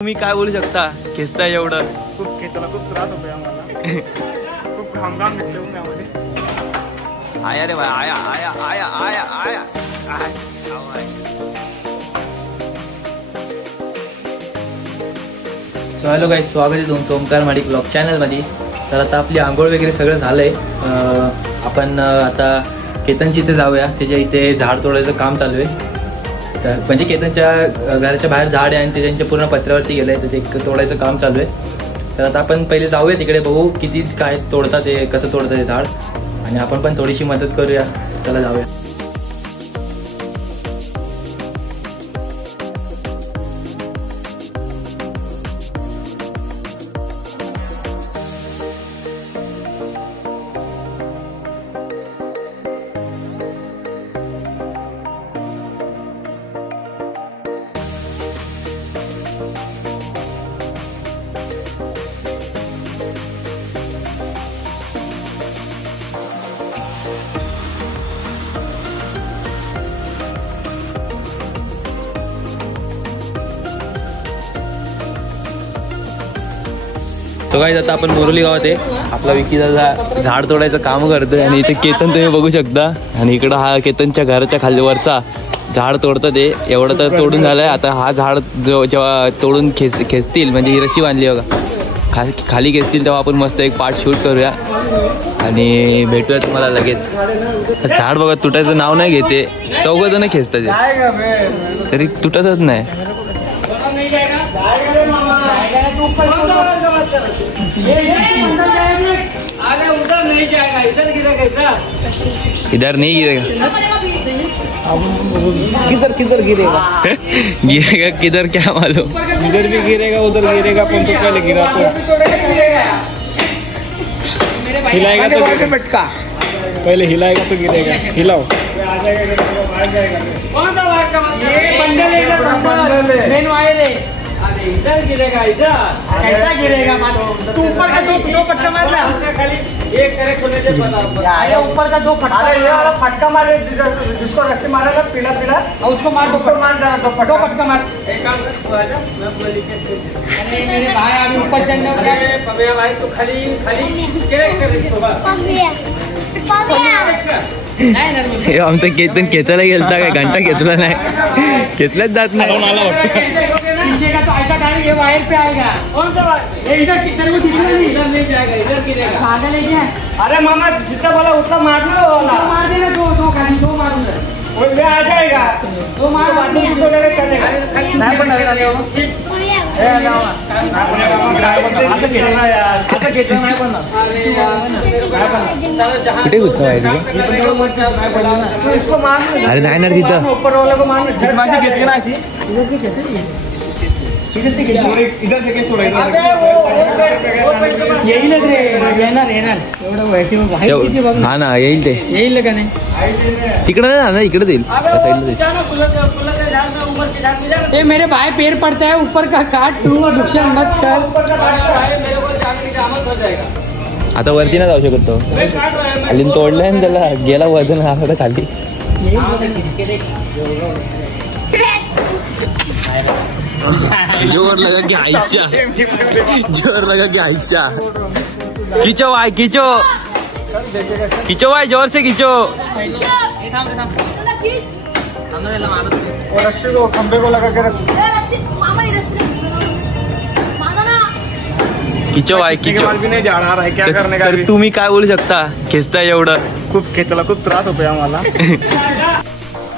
तुम्ही काय बोलू शकता खेचताय एवढं? खूप खेचायला खूप त्रास होतोय आम्हाला. खूप घाम निघतो त्यामध्ये. आया रे भाई, आया आया आया आया आया सो हॅलो गाईज, स्वागत आहे तुमचं ओमकार माडिक ब्लॉग चॅनलमध्ये. तर आता आपली आंघोळ वगैरे सगळं झालं आहे. आपण आता केतनची इथे जाऊया. त्याच्या इथे झाड तोडायचं काम चालू आहे. तर म्हणजे केतनच्या घराच्या बाहेर झाड आहे आणि ते त्यांच्या पूर्ण पत्र्यावरती गेलं आहे, तर ते तोडायचं काम चालू आहे. तर आता आपण पहिले जाऊया तिकडे, बघू किती काय तोडतात, ते कसं तोडतं ते झाड, आणि आपण पण थोडीशी मदत करूया. चला जाऊया. तो काय आता आपण बोरोली गावात आहे. आपला विकी दादा झाड तोडायचं काम करतोय आणि इथे केतन तुम्ही बघू शकता. आणि इकडं हा केतनच्या घराच्या खाली वरचा झाड तोडतं. ते एवढं तर तोडून झालंय. आता हा झाड जेव्हा तोडून खेचतील, म्हणजे ही रशी बांधली बघा, खाली खेचतील, तेव्हा आपण मस्त एक पार्ट शूट करूया आणि भेटूया तुम्हाला लगेच. झाड बघा तुटायचं नाव नाही घेते. 4 जण खेचतात तरी तुटतच नाही. इधर नहीं गिरेगा. किधर किधर गिरेगा? गिरेगा किधर क्या मालूम. इधर भी गिरेगा उधर गिरेगा, पण तो पहले गिरा तो हिलाएगा तो गिरेगा. पहले हिलाएगा तो गिरेगा. हिलाओ. कौन सा वायर का मतलब? ये बंडल है, इधर बंडल मेन वायर है. इधर गिरेगा. इधर कैसा गिरेगा? तू ऊपर का दो फटका मारना खाली. एक करे खोले दे पता. अरे ऊपर का 2 फटका. अरे ये वाला फटका मारे जिसको रस्सी मारेगा पीला पीला, और उसको मार. दो फटका मार. एक काम कर, तू आजा, मैं पूरा लिखे. अरे मेरे भाई अभी ऊपर चढ़ने हो गया. पबिया भाई तू खाली हे आमचं केतन खेचायला गेलता काय? घंटा घेतला नाही, घेतलाच जात नाही. तो ऐसा डायरेक्ट ये वायर पे आएगा. कौन सा वायर? इधर किधर को दिखेगा नहीं, इधर नहीं जाएगा, इधर गिरेगा. पागल है क्या? अरे मामा जितना बोला उतना मार लो. मार देना. दो खाली 2 मारूंगा. वो ले आ जाएगा. 2 मार बाटू तो लेके चलेगा. नहीं पण आता घेतलं नाही पण. कुठे गुत्ता आहे इसको मार. अरे नाही ना तिथं. ऊपर वाले को मारना. माझी घेतली ना अशी. इधर से कैसे थोड़ा येईल रे. येणार. हा ना, येईल ते. येईल का नाही? तिकडे ना, इकडे देईल. ये मेरे भाई पैर पड़ता है ऊपर का, काट तू नुकसान मत कर. आता वरती ना जाऊ शकतो. खाली तोडलंय ना त्याला, गेला वजन आता खाली. जोर लगा कि आयशा, जोर लगा कि आयशा. खींचो भाई, खींचो खींचो भाई, जोर से खींचो. रस्सी को खंबे को लगा के रख. खींचो भाई, खींचो. भी नहीं जा रहा है, क्या करने का. तर तुम्ही काय बोलू शकता खेचताय एवढं? खूप खेचायला खूप त्रास होतोय आम्हाला.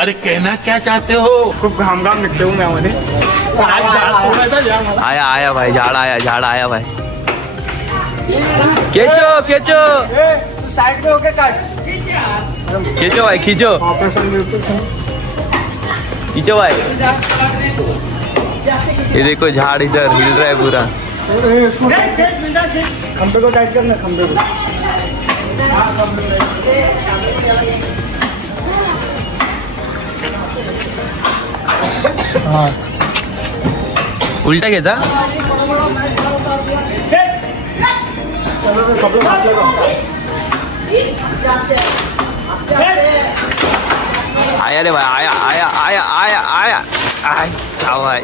अरे कहना क्या चाहते हो? खूप घाम निघते उन्हामध्ये. आया आया भाई, झाड़ आया भाई. खींचो खींचो साइड में होके काट. खींचो भाई, खींचो ऑपरेशन बिल्कुल खींचो भाई. ये देखो झाड़ इधर हिल रहा है पूरा. खंबे को टाइट करना. खंबे को हाँ. उलटा घ्यायचा. आया रे भाई, आया आया आया आया आया आय. चाव आहे.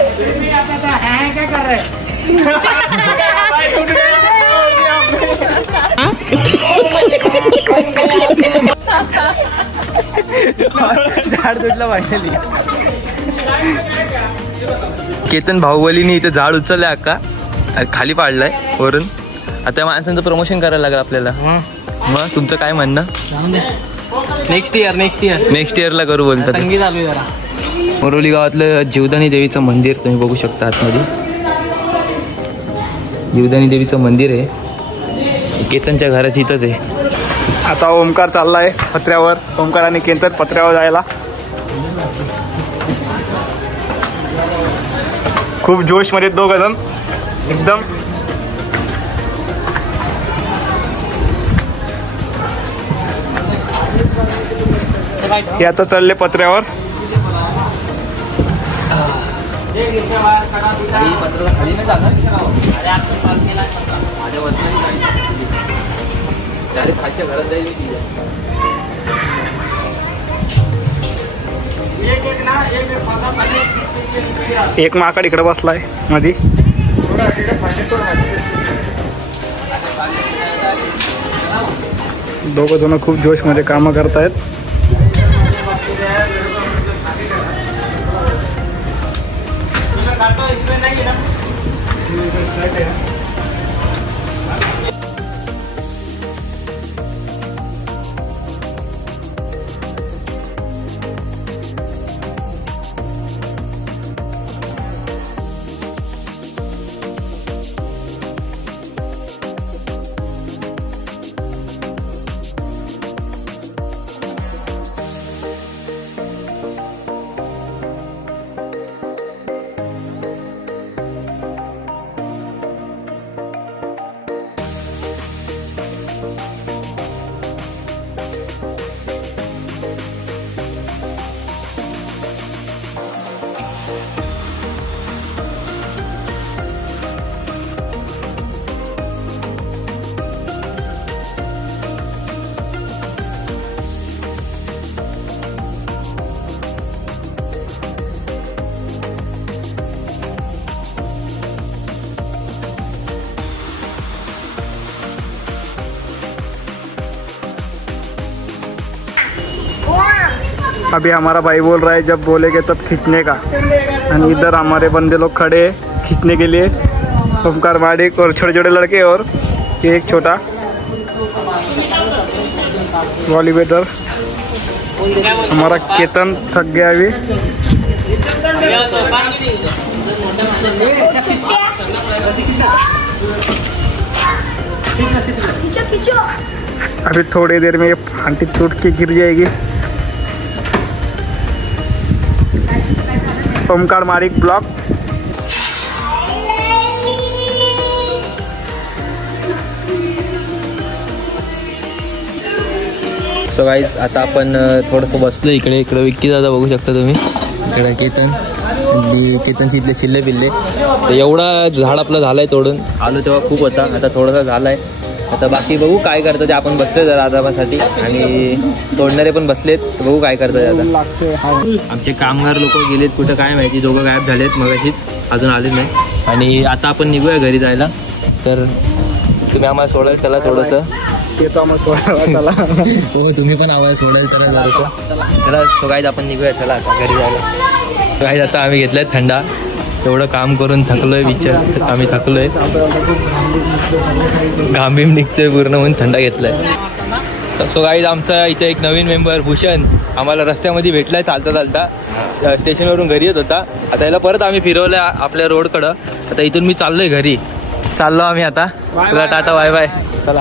क्या कर रहे झाड तुटलं फायनली. केतन बाहुबलीने इथे झाड उचललंय अक्का, खाली पाडलाय वरून. आता माणसांचं प्रमोशन करायला लागलं आपल्याला. मग तुमचं काय म्हणणं? नेक्स्ट इयरला करू बोलतात. संगीत चालू आहे जरा. मोरोली गावातलं जीवदानी देवीचं मंदिर तुम्ही बघू शकता आतमध्ये. जीवदानी देवीचं मंदिर आहे, केतनच्या घराची इथंच आहे. आता ओमकार चाललाय पत्र्यावर. ओमकार आणि केतन पत्र्यावर जायला. खूप जोश मध्ये दोघ जण एकदम. हे आता चालले पत्र्यावर. एक माकड इकडे बसलाय मध्ये. दोघ जण खूप जोश मध्ये काम करतायत. अभी हमारा भाई बोल रहा है जब बोलेगे तब खींचने का. और इधर हमारे बंदे लोग खड़े हैं खींचने के लिए. ओमकार माडिक और छोटे छोटे लड़के और ये एक छोटा वॉलीबॉलर. हमारा केतन थक गया अभी. अभी थोड़ी देर में ये फांटी टूट के गिर जाएगी. ओमकार माडिक ब्लॉक. सो गाईज आता आपण थोडंसं बसलो इकडे. विक्की दादा बघू शकता तुम्ही. इकडे केतनची इथले चिल्ले पिल्ले. तर एवढा झाड आपलं झालाय तोडून. आलो तेव्हा खूप होता, आता थोडासा झालाय. आता बाकी बघू काय करतं ते. आपण बसलोय जरा आदाबासाठी आणि तोडणारे पण बसलेत. बघू काय करतं आता. आमचे कामगार लोक गेलेत कुठं काय माहिती. दोघं गायब झालेत मगाशीच, अजून आले नाही. आणि आता आपण निघूया घरी जायला. तर तुम्ही आम्हाला सोडायला चला थोडंसं. येतो आम्हाला सोडायला. हो तुम्ही पण आम्हाला सोडायला चला जरासं. चला सो गाईज आपण निघूया चला आता घरी जायला. गाईज आता आम्ही घेतलाय थंडा. एवढं काम करून थकलोय विचार. आम्ही थकलोय, घाम निघतोय पूर्ण म्हणून थंडा घेतलाय. सो गाईज आमचा इथे एक नवीन मेंबर भूषण आम्हाला रस्त्यामध्ये भेटलाय चालता चालता. स्टेशनवरून घरी येत होता. आता याला परत आम्ही फिरवलंय आपल्या रोडकडं. आता इथून मी चाललोय घरी. चाललो आम्ही आता. चला टाटा बाय बाय. चला.